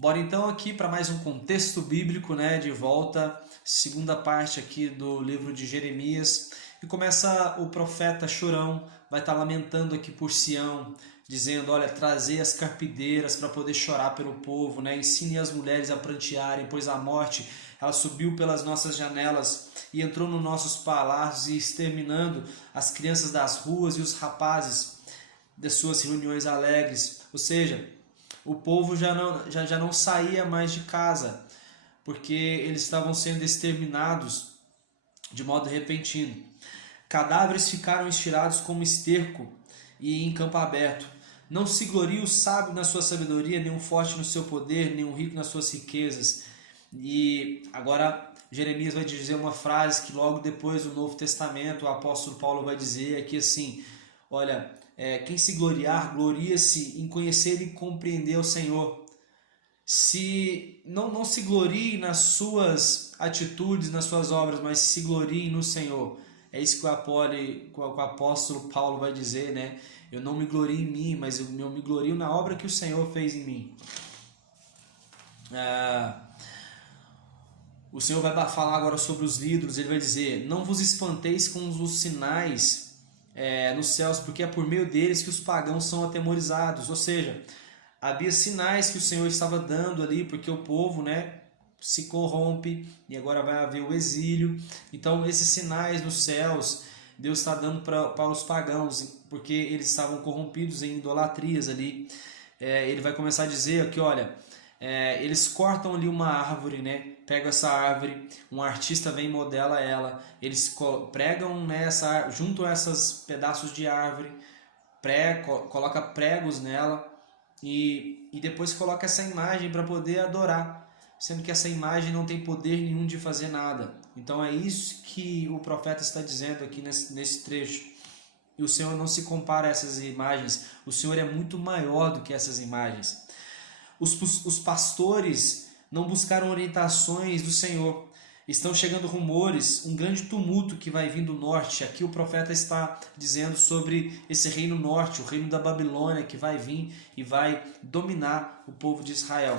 Bora então aqui para mais um contexto bíblico, né? De volta, segunda parte aqui do livro de Jeremias. E começa o profeta chorão, vai estar lamentando aqui por Sião, dizendo, olha, trazei as carpideiras para poder chorar pelo povo, né? Ensine as mulheres a prantearem, pois a morte, ela subiu pelas nossas janelas e entrou nos nossos palácios e exterminando as crianças das ruas e os rapazes das suas reuniões alegres. Ou seja, o povo já não saía mais de casa, porque eles estavam sendo exterminados de modo repentino. Cadáveres ficaram estirados como esterco e em campo aberto. Não se glorie o sábio na sua sabedoria, nem o forte no seu poder, nem o rico nas suas riquezas. E agora Jeremias vai dizer uma frase que logo depois do Novo Testamento o apóstolo Paulo vai dizer aqui assim, olha, quem se gloriar, gloria-se em conhecer e compreender o Senhor. Se não se glorie nas suas atitudes, nas suas obras, mas se glorie no Senhor. É isso que o apóstolo Paulo vai dizer, né? Eu não me glorio em mim, mas eu me glorio na obra que o Senhor fez em mim. O Senhor vai falar agora sobre os líderes. Ele vai dizer, não vos espanteis com os sinais nos céus, porque é por meio deles que os pagãos são atemorizados. Ou seja, havia sinais que o Senhor estava dando ali, porque o povo, né, se corrompe e agora vai haver o exílio. Então esses sinais nos céus Deus está dando para os pagãos, porque eles estavam corrompidos em idolatrias ali. Ele vai começar a dizer aqui, olha, eles cortam ali uma árvore, né? Pegam essa árvore, um artista vem e modela ela, eles pregam nessa, junto a esses pedaços de árvore, coloca pregos nela e depois coloca essa imagem para poder adorar, sendo que essa imagem não tem poder nenhum de fazer nada. Então é isso que o profeta está dizendo aqui nesse trecho. E o Senhor não se compara a essas imagens, o Senhor é muito maior do que essas imagens. Os pastores não buscaram orientações do Senhor. Estão chegando rumores, um grande tumulto que vai vir do norte. Aqui o profeta está dizendo sobre esse reino norte, o reino da Babilônia, que vai vir e vai dominar o povo de Israel.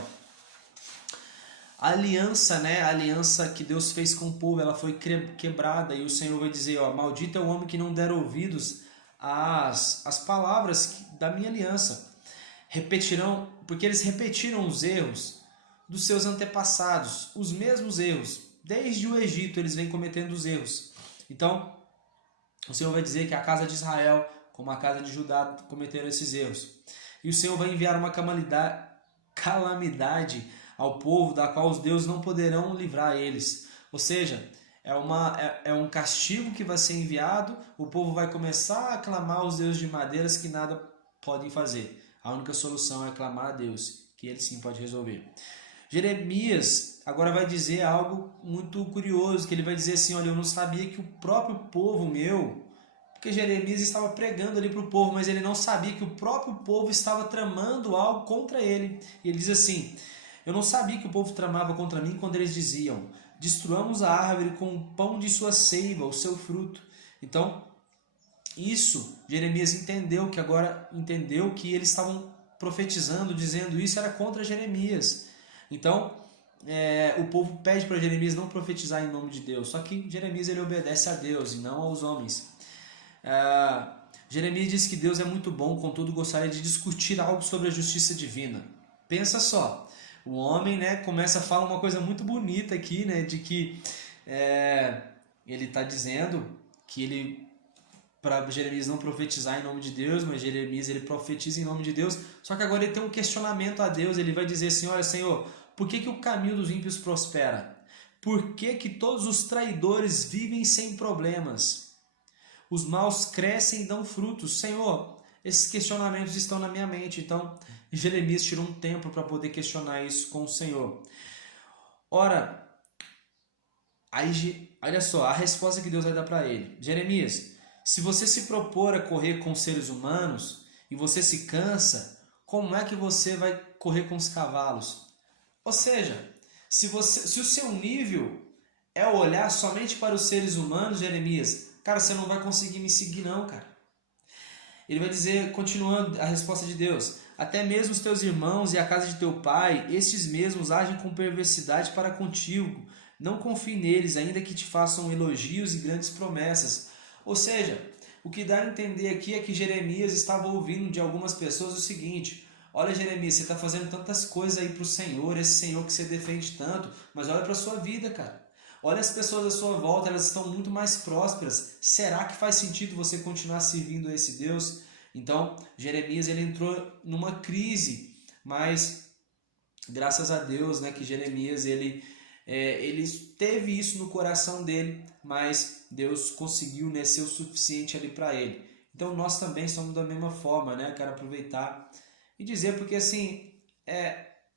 A aliança, né? A aliança que Deus fez com o povo, ela foi quebrada. E o Senhor vai dizer, ó, maldito é o homem que não der ouvidos às palavras da minha aliança. Porque eles repetiram os erros dos seus antepassados, os mesmos erros. Desde o Egito eles vêm cometendo os erros. Então, o Senhor vai dizer que a casa de Israel, como a casa de Judá, cometeram esses erros. E o Senhor vai enviar uma calamidade ao povo, da qual os deuses não poderão livrar eles. Ou seja, é um castigo que vai ser enviado, o povo vai começar a clamar aos deuses de madeiras que nada podem fazer. A única solução é clamar a Deus, que Ele sim pode resolver. Jeremias agora vai dizer algo muito curioso, que ele vai dizer assim, olha, eu não sabia que o próprio povo meu, porque Jeremias estava pregando ali para o povo, mas ele não sabia que o próprio povo estava tramando algo contra ele. E ele diz assim, eu não sabia que o povo tramava contra mim quando eles diziam, destruamos a árvore com o pão de sua seiva, o seu fruto. Então, isso, Jeremias entendeu que eles estavam profetizando, dizendo isso, era contra Jeremias. Então, o povo pede para Jeremias não profetizar em nome de Deus. Só que Jeremias ele obedece a Deus e não aos homens. Jeremias diz que Deus é muito bom, contudo gostaria de discutir algo sobre a justiça divina. Pensa só, o homem, né, começa a falar uma coisa muito bonita aqui, né, de que ele está dizendo que para Jeremias não profetizar em nome de Deus, mas Jeremias ele profetiza em nome de Deus. Só que agora ele tem um questionamento a Deus, ele vai dizer assim, olha Senhor, por que o caminho dos ímpios prospera? Por que todos os traidores vivem sem problemas? Os maus crescem e dão frutos. Senhor, esses questionamentos estão na minha mente. Então, Jeremias tirou um tempo para poder questionar isso com o Senhor. Ora, aí, olha só, a resposta que Deus vai dar para ele. Jeremias, se você se propor a correr com os seres humanos e você se cansa, como é que você vai correr com os cavalos? Ou seja, se o seu nível é olhar somente para os seres humanos, Jeremias, cara, você não vai conseguir me seguir não, cara. Ele vai dizer, continuando a resposta de Deus, Até mesmo os teus irmãos e a casa de teu pai, estes mesmos agem com perversidade para contigo. Não confie neles, ainda que te façam elogios e grandes promessas. Ou seja, o que dá a entender aqui é que Jeremias estava ouvindo de algumas pessoas o seguinte: olha, Jeremias, você está fazendo tantas coisas aí para o Senhor, esse Senhor que você defende tanto, mas olha para a sua vida, cara. Olha as pessoas à sua volta, elas estão muito mais prósperas. Será que faz sentido você continuar servindo a esse Deus? Então, Jeremias ele entrou numa crise, mas graças a Deus, né, que Jeremias ele teve isso no coração dele, mas Deus conseguiu, né, ser o suficiente ali para ele. Então nós também somos da mesma forma, né? Quero aproveitar e dizer, porque assim,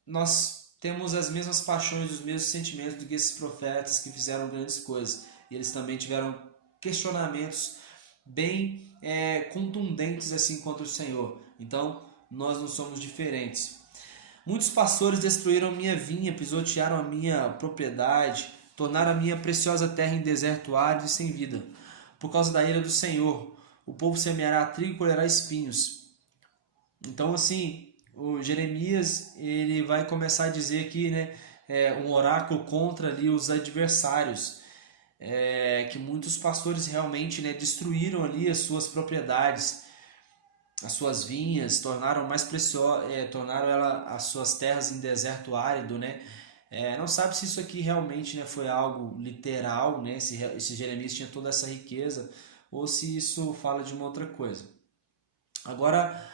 nós temos as mesmas paixões, os mesmos sentimentos do que esses profetas que fizeram grandes coisas. E eles também tiveram questionamentos bem contundentes assim contra o Senhor. Então nós não somos diferentes. Muitos pastores destruíram minha vinha, pisotearam a minha propriedade, tornaram a minha preciosa terra em deserto árido e sem vida. Por causa da ira do Senhor, o povo semeará trigo e colherá espinhos. Então, assim, o Jeremias ele vai começar a dizer aqui, né, um oráculo contra ali os adversários, que muitos pastores realmente, né, destruíram ali as suas propriedades, as suas vinhas, tornaram mais preciosas, tornaram as suas terras em deserto árido, né? Não sabe se isso aqui realmente, né, foi algo literal, né? Se Jeremias tinha toda essa riqueza, ou se isso fala de uma outra coisa. Agora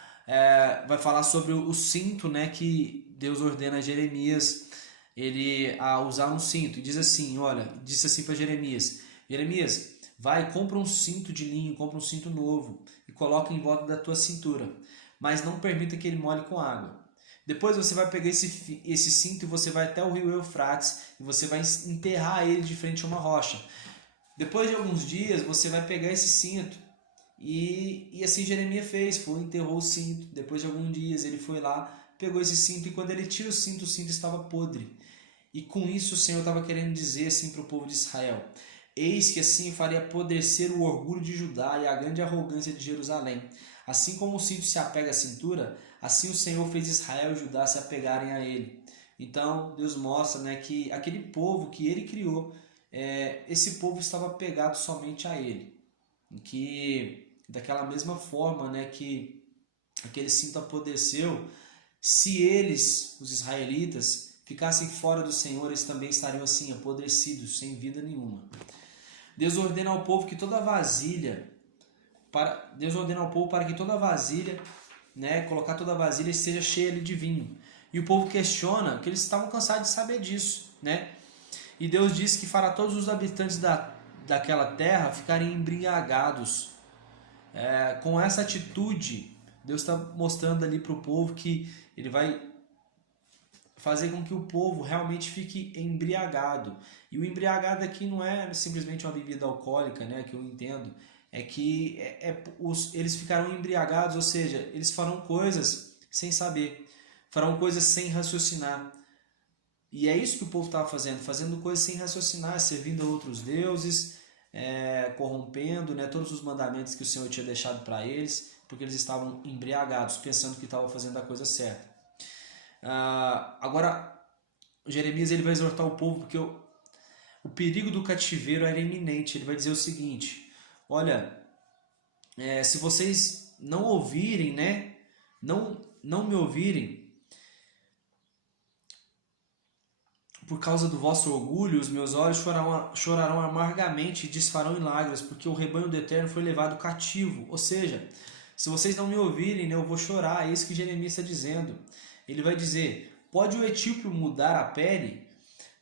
vai falar sobre o cinto, né, que Deus ordena a Jeremias ele a usar um cinto. E diz assim, olha, disse assim para Jeremias: Jeremias, vai, compra um cinto de linho, compra um cinto novo e coloca em volta da tua cintura, mas não permita que ele molhe com água. Depois você vai pegar esse cinto e você vai até o rio Eufrates e você vai enterrar ele de frente a uma rocha. Depois de alguns dias você vai pegar esse cinto e assim Jeremias fez, enterrou o cinto. Depois de alguns dias ele foi lá, pegou esse cinto e quando ele tira o cinto estava podre. E com isso o Senhor estava querendo dizer assim para o povo de Israel: eis que assim faria apodrecer o orgulho de Judá e a grande arrogância de Jerusalém. Assim como o cinto se apega à cintura, assim o Senhor fez Israel e Judá se apegarem a ele. Então Deus mostra, né, que aquele povo que ele criou, esse povo estava apegado somente a ele. E que daquela mesma forma, né, que aquele cinto apodreceu, se eles, os israelitas, ficassem fora do Senhor, eles também estariam assim, apodrecidos, sem vida nenhuma. Deus ordena ao povo que toda vasilha, para que toda vasilha, né, colocar toda vasilha seja cheia de vinho. E o povo questiona, que eles estavam cansados de saber disso, né? E Deus diz que fará todos os habitantes daquela terra ficarem embriagados. Com essa atitude, Deus está mostrando ali para o povo que ele vai fazer com que o povo realmente fique embriagado. E o embriagado aqui não é simplesmente uma bebida alcoólica, né, que eu entendo. É que eles ficarão embriagados, ou seja, eles farão coisas sem saber, farão coisas sem raciocinar. E é isso que o povo estava fazendo coisas sem raciocinar, servindo a outros deuses, corrompendo, né, todos os mandamentos que o Senhor tinha deixado para eles, porque eles estavam embriagados, pensando que estavam fazendo a coisa certa. Agora, Jeremias ele vai exortar o povo, porque o perigo do cativeiro era iminente. Ele vai dizer o seguinte: olha, se vocês não ouvirem, né, não me ouvirem, por causa do vosso orgulho, os meus olhos chorarão amargamente e desfarão em lágrimas, porque o rebanho do Eterno foi levado cativo. Ou seja, se vocês não me ouvirem, né, eu vou chorar. É isso que Jeremias está dizendo. Ele vai dizer: pode o etíope mudar a pele?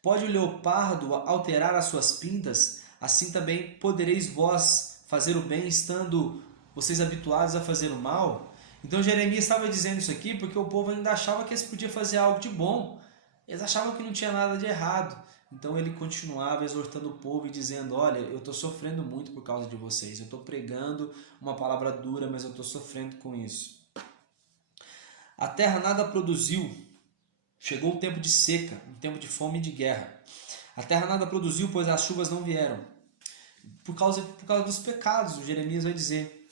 Pode o leopardo alterar as suas pintas? Assim também podereis vós fazer o bem, estando vocês habituados a fazer o mal? Então Jeremias estava dizendo isso aqui porque o povo ainda achava que eles podiam fazer algo de bom. Eles achavam que não tinha nada de errado. Então ele continuava exortando o povo e dizendo: olha, eu estou sofrendo muito por causa de vocês. Eu estou pregando uma palavra dura, mas eu estou sofrendo com isso. A terra nada produziu. Chegou o tempo de seca, um tempo de fome e de guerra. A terra nada produziu, pois as chuvas não vieram. Por causa dos pecados, o Jeremias vai dizer.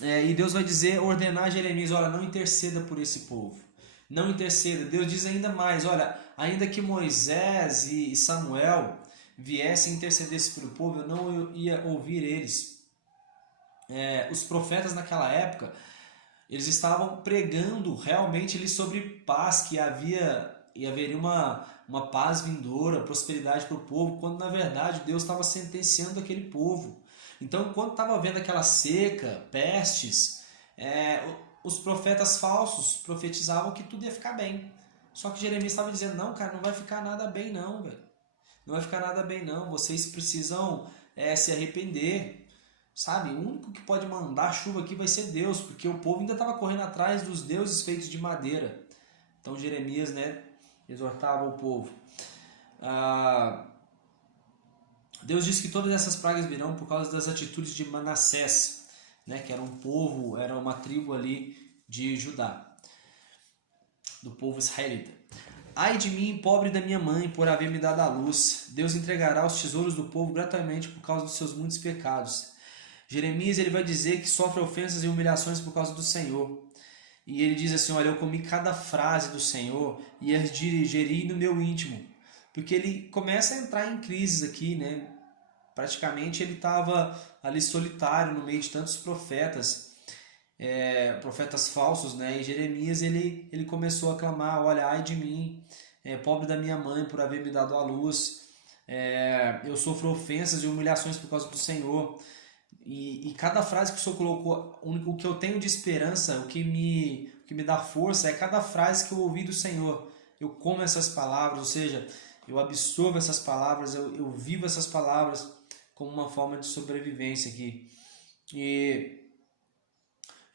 E Deus vai dizer, ordenar a Jeremias, olha, não interceda por esse povo. Não interceda. Deus diz ainda mais, olha, ainda que Moisés e Samuel viessem interceder pelo povo, eu não ia ouvir eles. Os profetas naquela época, eles estavam pregando realmente ali sobre paz, que haveria uma paz vindoura, prosperidade para o povo, quando na verdade Deus estava sentenciando aquele povo. Então, quando estava havendo aquela seca, pestes, os profetas falsos profetizavam que tudo ia ficar bem. Só que Jeremias estava dizendo, não, cara, não vai ficar nada bem não, velho. Não vai ficar nada bem não, vocês precisam se arrepender. Sabe, o único que pode mandar chuva aqui vai ser Deus, porque o povo ainda estava correndo atrás dos deuses feitos de madeira. Então Jeremias, exortava o povo. Deus diz que todas essas pragas virão por causa das atitudes de Manassés, que era um povo, era uma tribo ali de Judá, do povo israelita. Ai de mim, pobre da minha mãe, por haver me dado a luz. Deus entregará os tesouros do povo gratuitamente por causa dos seus muitos pecados. Jeremias ele vai dizer que sofre ofensas e humilhações por causa do Senhor. E ele diz assim, olha, eu comi cada frase do Senhor e as digeri no meu íntimo. Porque ele começa a entrar em crises aqui, Praticamente ele estava ali solitário no meio de tantos profetas, profetas falsos, E Jeremias ele começou a clamar, olha, ai de mim, pobre da minha mãe por haver me dado a luz, eu sofro ofensas e humilhações por causa do Senhor. E cada frase que o Senhor colocou, o que eu tenho de esperança, o que me dá força, é cada frase que eu ouvi do Senhor. Eu como essas palavras, ou seja, eu absorvo essas palavras, eu vivo essas palavras como uma forma de sobrevivência aqui. E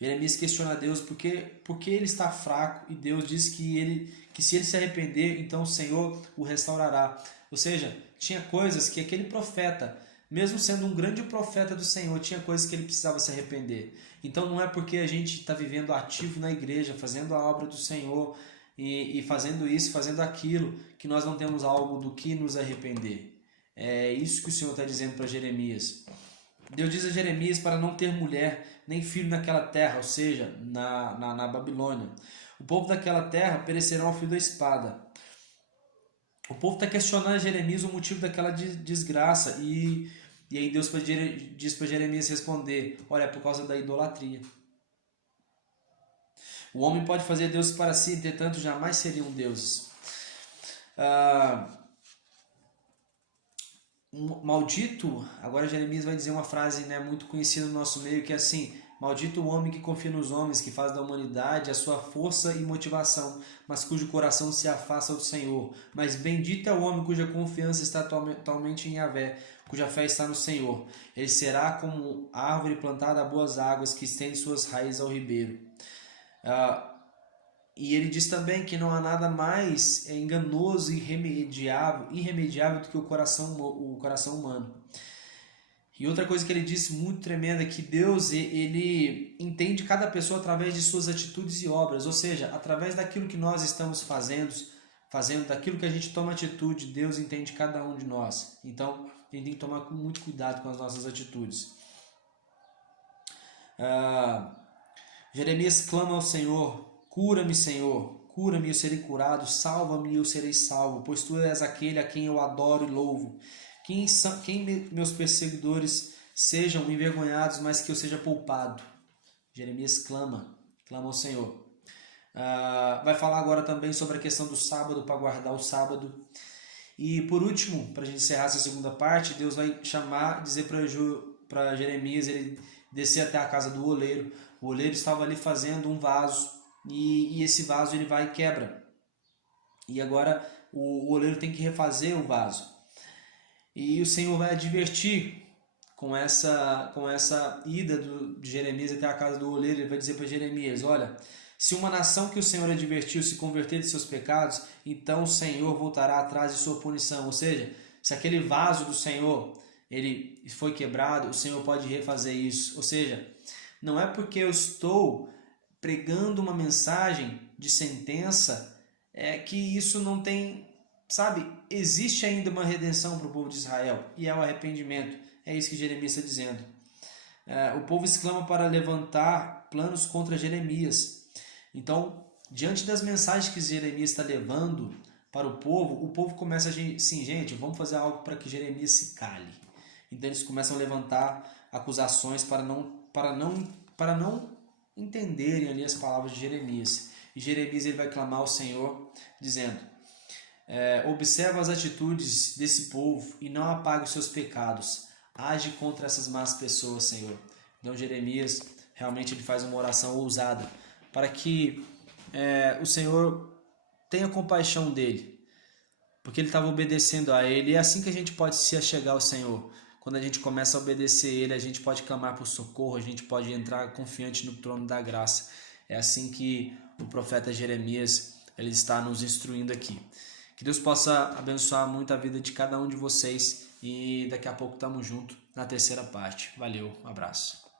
Jeremias questiona a Deus porque ele está fraco, e Deus diz que se ele se arrepender, então o Senhor o restaurará. Ou seja, tinha coisas que aquele profeta, mesmo sendo um grande profeta do Senhor, tinha coisas que ele precisava se arrepender. Então não é porque a gente está vivendo ativo na igreja, fazendo a obra do Senhor e fazendo isso, fazendo aquilo, que nós não temos algo do que nos arrepender. É isso que o Senhor está dizendo para Jeremias. Deus diz a Jeremias para não ter mulher nem filho naquela terra, ou seja, na Babilônia. O povo daquela terra perecerão ao fio da espada. O povo está questionando a Jeremias o motivo daquela desgraça, e aí Deus diz para Jeremias responder, olha, é por causa da idolatria. O homem pode fazer deuses para si, entretanto jamais seriam deuses. Maldito, agora Jeremias vai dizer uma frase muito conhecida no nosso meio, que é assim, maldito o homem que confia nos homens, que faz da humanidade a sua força e motivação, mas cujo coração se afasta do Senhor. Mas bendito é o homem cuja confiança está totalmente em Yahvé, cuja fé está no Senhor. Ele será como árvore plantada a boas águas, que estende suas raízes ao ribeiro. E ele diz também que não há nada mais enganoso e irremediável do que o coração humano. E outra coisa que ele disse muito tremenda é que Deus ele entende cada pessoa através de suas atitudes e obras, ou seja, através daquilo que nós estamos fazendo, daquilo que a gente toma atitude, Deus entende cada um de nós. Então, a gente tem que tomar muito cuidado com as nossas atitudes. Jeremias clama ao Senhor, cura-me, Senhor, cura-me e eu serei curado, salva-me e eu serei salvo, pois Tu és aquele a quem eu adoro e louvo. Quem meus perseguidores sejam envergonhados, mas que eu seja poupado. Jeremias clama ao Senhor. Vai falar agora também sobre a questão do sábado, para guardar o sábado. E por último, para a gente encerrar essa segunda parte, Deus vai dizer para Jeremias ele descer até a casa do oleiro. O oleiro estava ali fazendo um vaso, e esse vaso ele vai e quebra. E agora o oleiro tem que refazer o vaso. E o Senhor vai advertir com essa ida de Jeremias até a casa do oleiro. Ele vai dizer para Jeremias, olha, se uma nação que o Senhor advertiu se converter de seus pecados, então o Senhor voltará atrás de sua punição. Ou seja, se aquele vaso do Senhor ele foi quebrado, o Senhor pode refazer isso. Ou seja, não é porque eu estou pregando uma mensagem de sentença que isso não tem... Sabe, existe ainda uma redenção para o povo de Israel, e é o arrependimento. É isso que Jeremias está dizendo. o povo exclama para levantar planos contra Jeremias. Então, diante das mensagens que Jeremias está levando para o povo começa a assim, gente, vamos fazer algo para que Jeremias se cale. Então eles começam a levantar acusações para não entenderem ali as palavras de Jeremias. E Jeremias ele vai clamar ao Senhor, dizendo: observa as atitudes desse povo e não apague os seus pecados. Age contra essas más pessoas, Senhor. Então Jeremias realmente ele faz uma oração ousada para que o Senhor tenha compaixão dele, porque ele estava obedecendo a ele. E é assim que a gente pode se achegar ao Senhor. Quando a gente começa a obedecer ele, a gente pode clamar por socorro, a gente pode entrar confiante no trono da graça. É assim que o profeta Jeremias ele está nos instruindo aqui. Que Deus possa abençoar muito a vida de cada um de vocês e daqui a pouco estamos juntos na terceira parte. Valeu, um abraço.